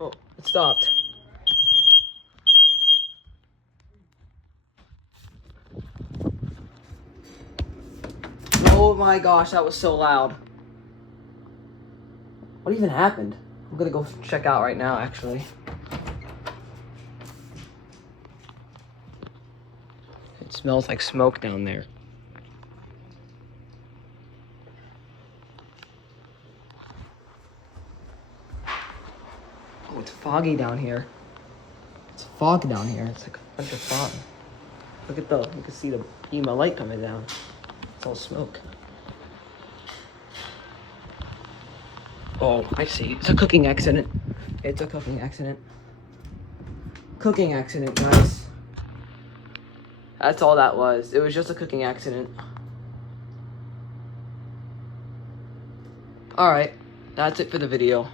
Oh, it stopped. Oh my gosh, that was so loud. What even happened? I'm gonna go check out right now, actually. It smells like smoke down there. Oh, it's foggy down here. It's fog down here. It's like a bunch of fog. Look at you can see the beam of light coming down. It's all smoke. Oh, I see. It's a cooking accident. It's a cooking accident. Cooking accident, guys. That's all that was. It was just a cooking accident. Alright, that's it for the video.